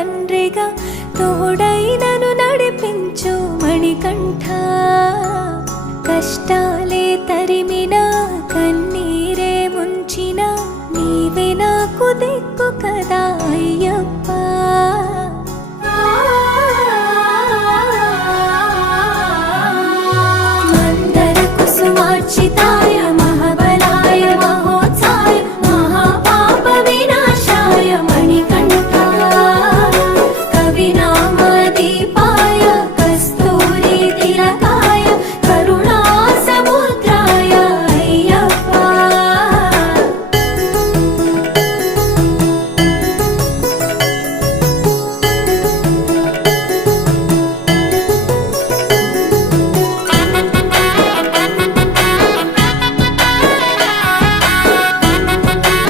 తండ్రిగా తోడై నన్ను నడిపించు మణికంఠ. కష్టాలే తరిమినా కన్నీరే ముంచిన నీవే నాకు దిక్కు కదా